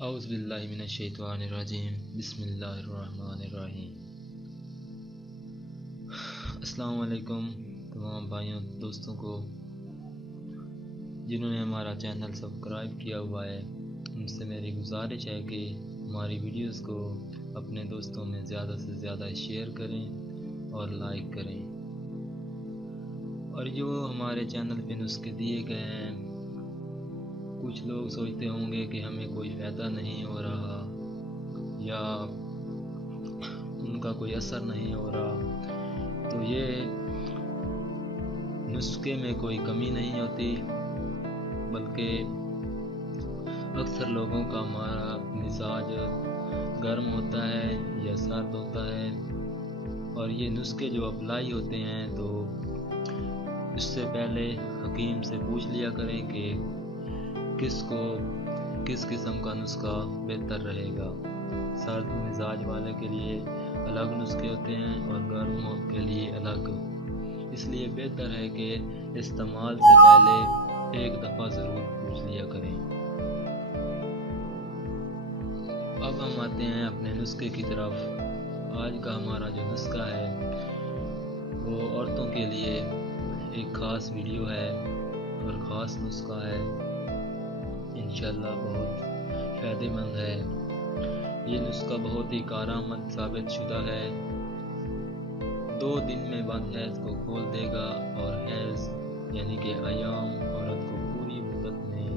औज़ु बिल्लाहि मिनश शैतानिर रजीम बिस्मिल्लाहिर रहमानिर रहीम। अस्सलाम वालेकुम तमाम भाइयों दोस्तों को जिन्होंने हमारा चैनल सब्सक्राइब किया हुआ है, उनसे मेरी गुजारिश है कि हमारी वीडियोस को अपने दोस्तों में ज़्यादा से ज़्यादा शेयर करें और लाइक करें। और जो हमारे चैनल पे नुस्खे दिए गए हैं, कुछ लोग सोचते होंगे कि हमें कोई फ़ायदा नहीं हो रहा या उनका कोई असर नहीं हो रहा, तो ये नुस्खे में कोई कमी नहीं होती, बल्कि अक्सर लोगों का हमारा मिजाज गर्म होता है या सर्द होता है, और ये नुस्खे जो अप्लाई होते हैं तो इससे पहले हकीम से पूछ लिया करें कि किस किस्म का नुस्खा बेहतर रहेगा। सर्द मिजाज वाले के लिए अलग नुस्खे होते हैं और गर्म के लिए अलग, इसलिए बेहतर है कि इस्तेमाल से पहले एक दफ़ा ज़रूर पूछ लिया करें। अब हम आते हैं अपने नुस्खे की तरफ। आज का हमारा जो नुस्खा है वो औरतों के लिए एक ख़ास वीडियो है और ख़ास नुस्खा है, इंशाअल्लाह बहुत फ़ायदेमंद है। ये नुस्खा बहुत ही कारआमद साबित शुदा है। 2 दिन में बाद हैज़ को खोल देगा और हैज़ यानी कि अयाम औरत को पूरी मुद्दत में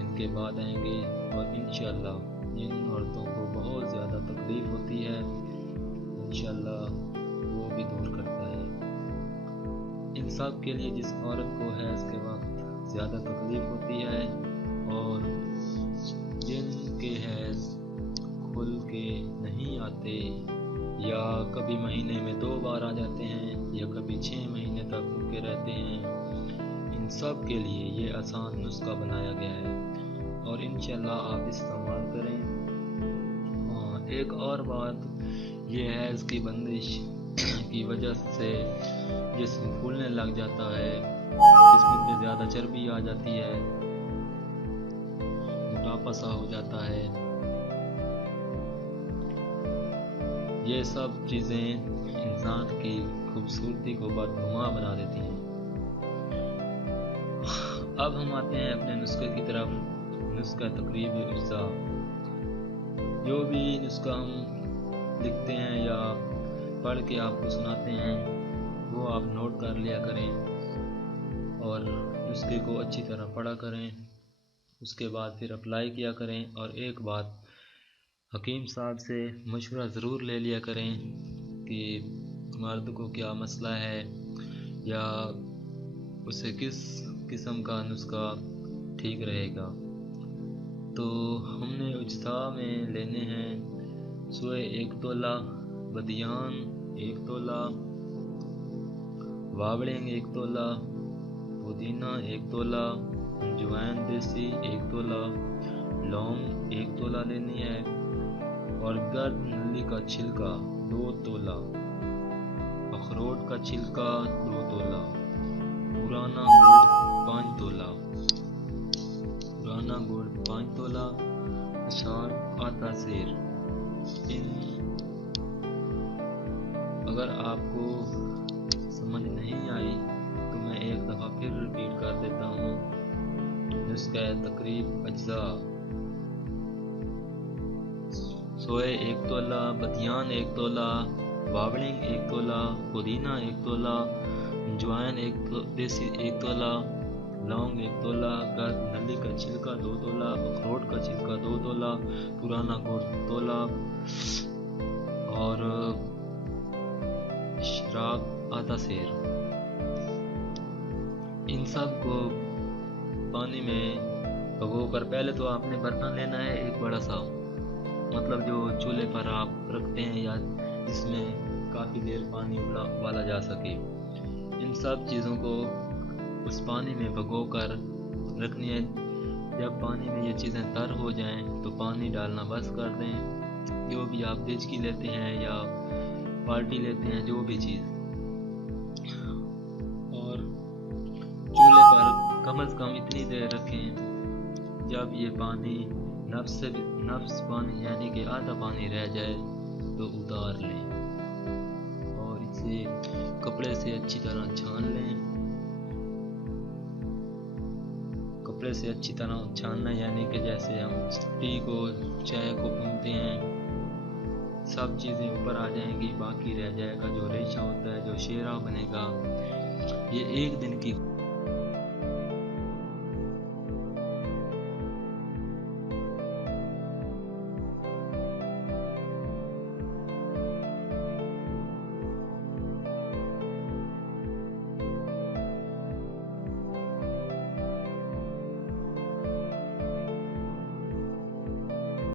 इनके बाद आएंगे, और इंशाअल्लाह जिन औरतों को बहुत ज़्यादा तकलीफ़ होती है इंशाअल्लाह वो भी दूर करता है। इन सब के लिए जिस औरत को हैज़ के वक्त ज़्यादा तकलीफ़ होती है और जिनके हैज़ खुल के नहीं आते या कभी महीने में 2 बार आ जाते हैं या कभी 6 महीने तक रुके रहते हैं, इन सब के लिए ये आसान नुस्खा बनाया गया है और इंशाअल्लाह आप इस्तेमाल करें। हाँ, एक और बात, ये हैज़ की बंदिश की वजह से जिस्म फूलने लग जाता है, जिस्म पे ज़्यादा चर्बी आ जाती है, मोटापा सा हो जाता है, ये सब चीज़ें इंसान की खूबसूरती को बदनुमा बना देती हैं। अब हम आते हैं अपने नुस्खे की तरफ। नुस्खा तकरीब उज्जा। जो भी नुस्खा हम लिखते हैं या पढ़ के आपको सुनाते हैं वो आप नोट कर लिया करें और नुस्खे को अच्छी तरह पढ़ा करें, उसके बाद फिर अप्लाई किया करें। और एक बात, हकीम साहब से मशवरा ज़रूर ले लिया करें कि मर्द को क्या मसला है या उसे किस किस्म का नुस्खा ठीक रहेगा। तो हमने उज्जा में लेने हैं सोए 1 तोला, बदियान 1 तोला, वावड़ेंग 1 तोला, पुदीना 1 तोला, अजवाइन देसी 1 तोला, लौंग 1 तोला लेनी है, और गर्द नली का छिलका 2 तोला, अखरोट का छिलका 2 तोला, पुराना गुड़ 5 तोला, पुराना गुड़ 5 तोला, अचार आटा सेर। अगर आपको समझ नहीं आई तो मैं एक दफ़ा फिर रिपीट कर देता हूँ। नुस्खा तकरीब अज्जा। सोए 1 तोला, बदियान 1 तोला, वावड़िंग 1 तोला, पुदीना 1 तोला, अजवाइन देसी 1 तोला, लौंग 1 तोला, गर्द नली का छिलका 2 तोला, अखरोट का छिलका 2 तोला, पुराना गुड़ तोला, और शराब आधा सेर। इन सब को पानी में भिगोकर, पहले तो आपने बर्तन लेना है एक बड़ा सा, मतलब जो चूल्हे पर आप रखते हैं या जिसमें काफ़ी देर पानी उबाला जा सके। इन सब चीज़ों को उस पानी में भिगोकर रखनी है। जब पानी में ये चीज़ें तर हो जाएं तो पानी डालना बस कर दें। जो भी आप देचकी लेते हैं या बाल्टी लेते हैं, जो भी चीज़, और चूल्हे पर कम से कम इतनी देर रखें जब ये पानी نفس پانی یعنی کہ آدھا پانی رہ جائے تو اتار لیں اور اسے کپڑے سے اچھی طرح چھان لیں۔ کپڑے سے اچھی طرح چھاننا یعنی کہ جیسے ہم ٹی کو چائے کو بھونتے ہیں، سب چیزیں اوپر آ جائیں گی، باقی رہ جائے گا جو ریشہ ہوتا ہے، جو شیرہ بنے گا۔ یہ ایک دن کی